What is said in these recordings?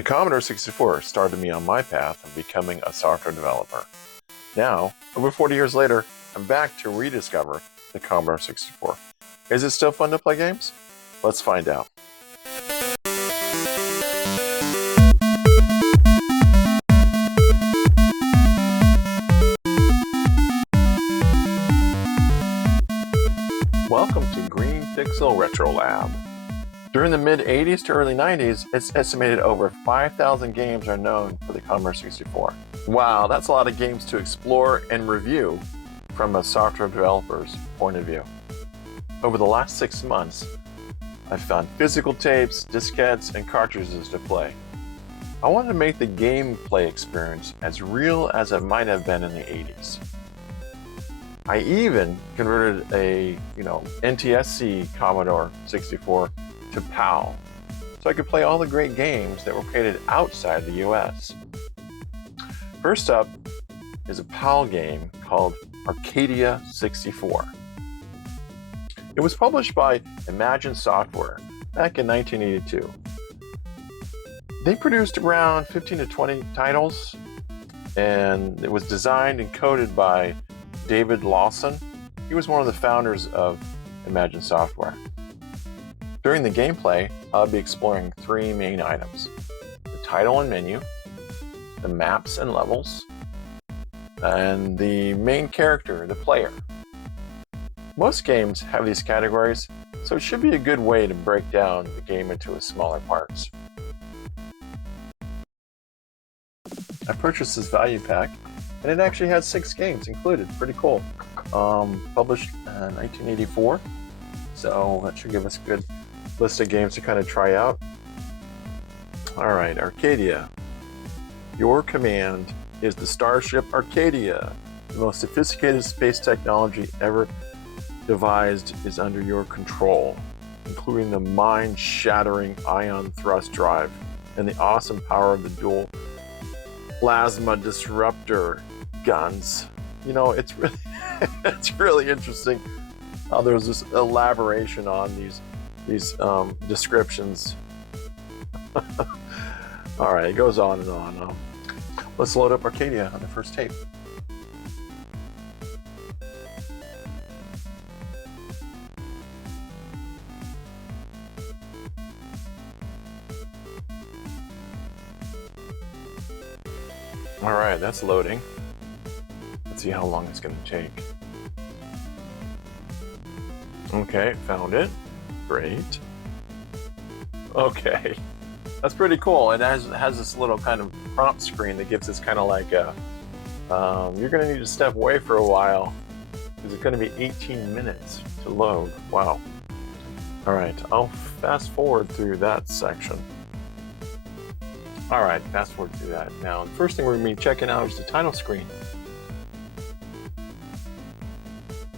The Commodore 64 started me on my path of becoming a software developer. Now, over 40 years later, I'm back to rediscover the Commodore 64. Is it still fun to play games? Let's find out. Welcome to Green Pixel Retro Lab. During the mid-80s to early 90s, it's estimated over 5,000 games are known for the Commodore 64. Wow, that's a lot of games to explore and review from a software developer's point of view. Over the last 6 months, I've found physical tapes, diskettes, and cartridges to play. I wanted to make the gameplay experience as real as it might have been in the 80s. I even converted a NTSC Commodore 64 to PAL, so I could play all the great games that were created outside the US. First up is a PAL game called Arcadia 64. It was published by Imagine Software back in 1982. They produced around 15 to 20 titles, and it was designed and coded by David Lawson. He was one of the founders of Imagine Software. During the gameplay, I'll be exploring 3 main items: the title and menu, the maps and levels, and the main character, the player. Most games have these categories, so it should be a good way to break down the game into smaller parts. I purchased this value pack, and it actually has 6 games included. Pretty cool. Published in 1984, so that should give us a good list of games to kind of try out. Alright, Arcadia. Your command is the Starship Arcadia. The most sophisticated space technology ever devised is under your control, including the mind-shattering ion thrust drive and the awesome power of the dual plasma disruptor guns. It's really it's really interesting how there's this elaboration on these descriptions. All right, it goes on and on. Let's load up Arcadia on the first tape. All right, that's loading. Let's see how long it's going to take. Okay, found it. Great. Okay, that's pretty cool. It has this little kind of prompt screen that gives us kind of like a, you're going to need to step away for a while because it's going to be 18 minutes to load. Wow. All right, I'll fast forward through that section. All right, fast forward through that. Now, the first thing we're going to be checking out is the title screen.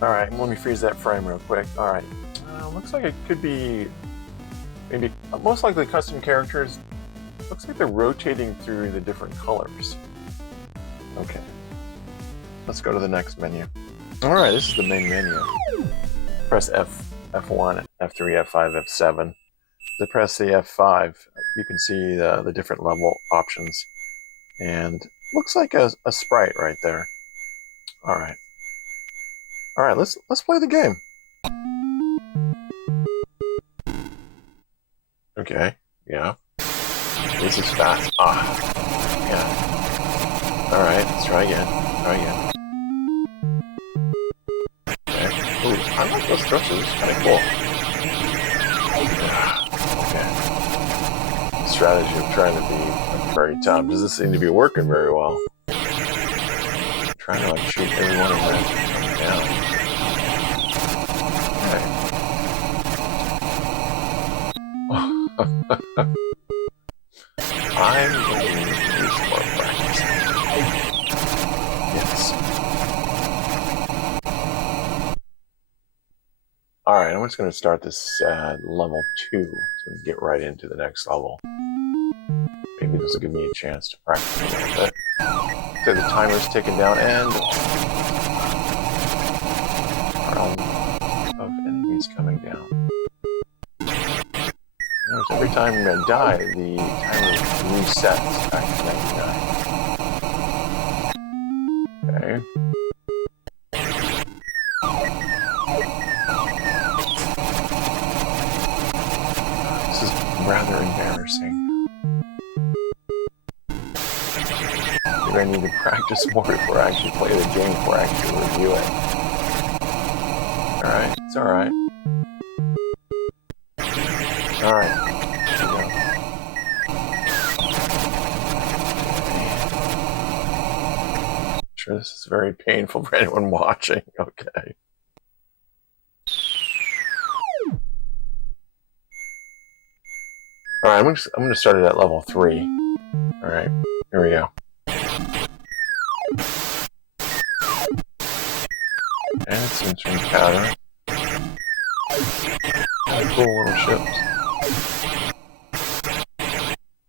All right, let me freeze that frame real quick. All right, looks like it could be maybe most likely custom characters. Looks like they're rotating through the different colors. Okay, let's go to the next menu. All right, this is the main menu. Press F1, F3, F5, F7. To press the F5, you can see the different level options, and looks like a sprite right there. All right, let's play the game. Okay, yeah. This is fast. Yeah. All right, let's try again. Okay. Ooh, I like those thrusters. It's kind of cool. Okay. Strategy of trying to be very tough. Doesn't seem to be working very well. I'm trying to shoot everyone in there down. I'm going to use more practice. Yes. Alright, I'm just going to start this level 2 so we can get right into the next level. Maybe this will give me a chance to practice a little bit. So the timer's ticking down, and of enemies coming down. notice every time I die, the timer resets back to 99. Okay. This is rather embarrassing. Maybe I need to practice more before I actually play the game, before I actually review it. Alright, it's alright. Alright. I'm sure this is very painful for anyone watching. Okay. Alright, I'm gonna start it at level 3. Alright, here we go. And it's entering pattern. Cool little ships.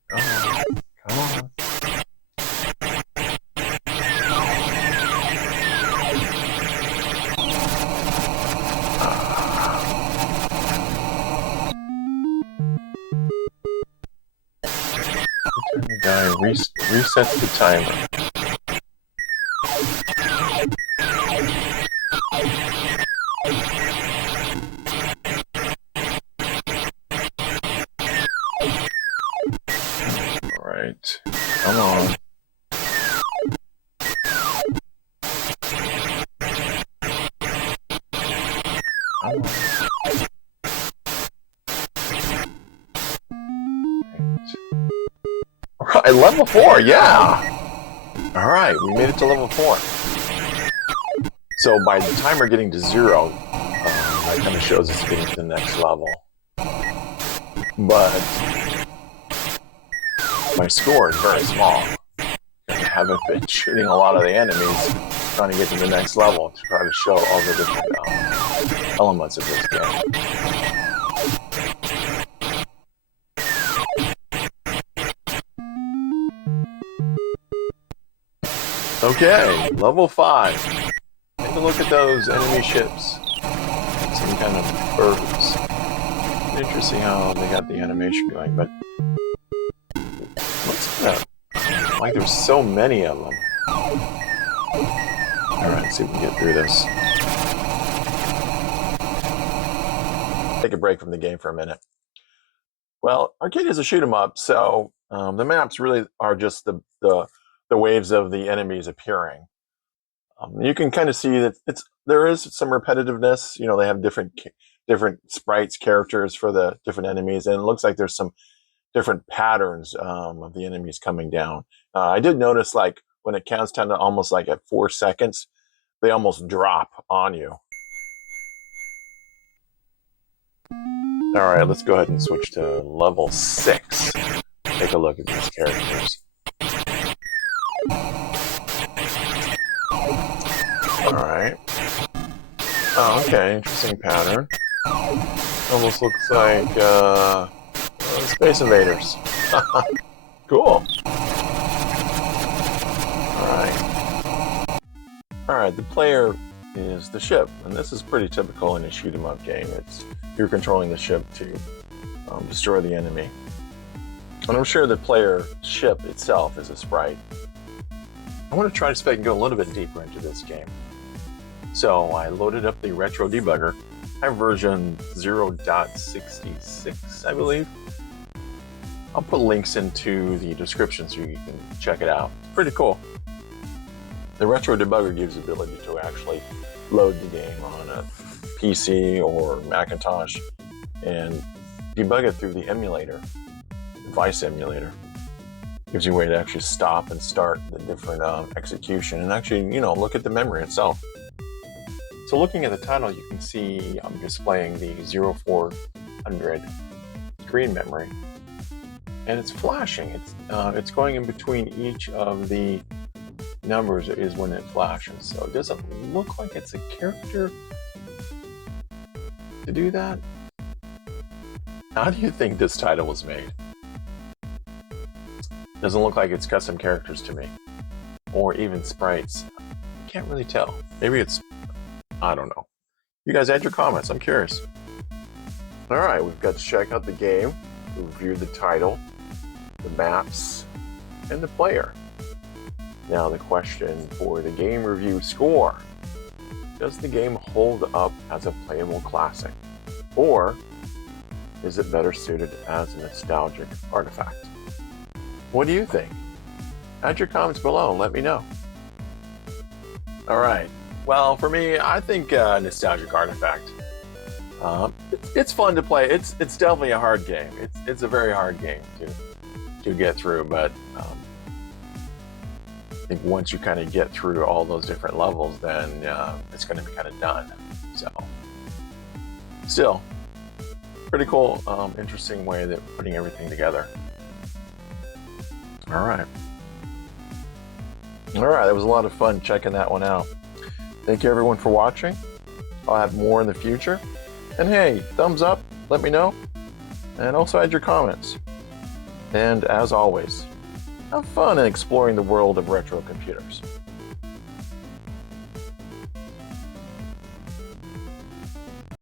Come on. Every time you die, resets the timer. Alright, come on. Come on. Alright, level 4, yeah! Alright, we made it to level 4. So by the timer getting to 0, that kind of shows us getting to the next level. But my score is very small. I haven't been shooting a lot of the enemies, trying to get to the next level to try to show all the different elements of this game. Okay, level 5. Take a look at those enemy ships. Some kind of birds. Interesting how they got the animation going, but looks like there's so many of them. Alright, let's see if we can get through this. Take a break from the game for a minute. Well, Arcadia is a shoot 'em up, so the maps really are just the waves of the enemies appearing. You can kind of see that there is some repetitiveness. You know, they have different sprites, characters for the different enemies, and it looks like there's some different patterns of the enemies coming down. I did notice, like, when it counts down to almost like at 4 seconds, they almost drop on you. All right, let's go ahead and switch to level 6. Take a look at these characters. All right. Oh, okay, interesting pattern. Almost looks like Space Invaders. Cool. Alright, the player is the ship, and this is pretty typical in a shoot 'em up game. You're controlling the ship to destroy the enemy. And I'm sure the player ship itself is a sprite. I want to try to see if I can go a little bit deeper into this game. So I loaded up the Retro Debugger. I have version 0.66, I believe. I'll put links into the description so you can check it out. It's pretty cool. The Retro Debugger gives the ability to actually load the game on a PC or Macintosh and debug it through the emulator, device emulator. Gives you a way to actually stop and start the different execution and actually, look at the memory itself. So looking at the title, you can see I'm displaying the 0400 screen memory, and it's flashing. It's going in between each of the numbers is when it flashes. So it doesn't look like it's a character to do that. How do you think this title was made? Doesn't look like it's custom characters to me, or even sprites. I can't really tell. Maybe I don't know. You guys add your comments. I'm curious. All right, we've got to check out the game. We reviewed the title, the maps, and the player. Now the question for the game review score. Does the game hold up as a playable classic? Or is it better suited as a nostalgic artifact? What do you think? Add your comments below and let me know. Alright, well for me, I think nostalgic artifact. It's fun to play. It's definitely a hard game. It's a very hard game to get through, but I think once you kind of get through all those different levels, then it's going to be kind of done. So, still, pretty cool, interesting way that putting everything together. All right, that was a lot of fun checking that one out. Thank you everyone for watching. I'll have more in the future. And hey, thumbs up, let me know. And also add your comments. And as always, have fun in exploring the world of retro computers.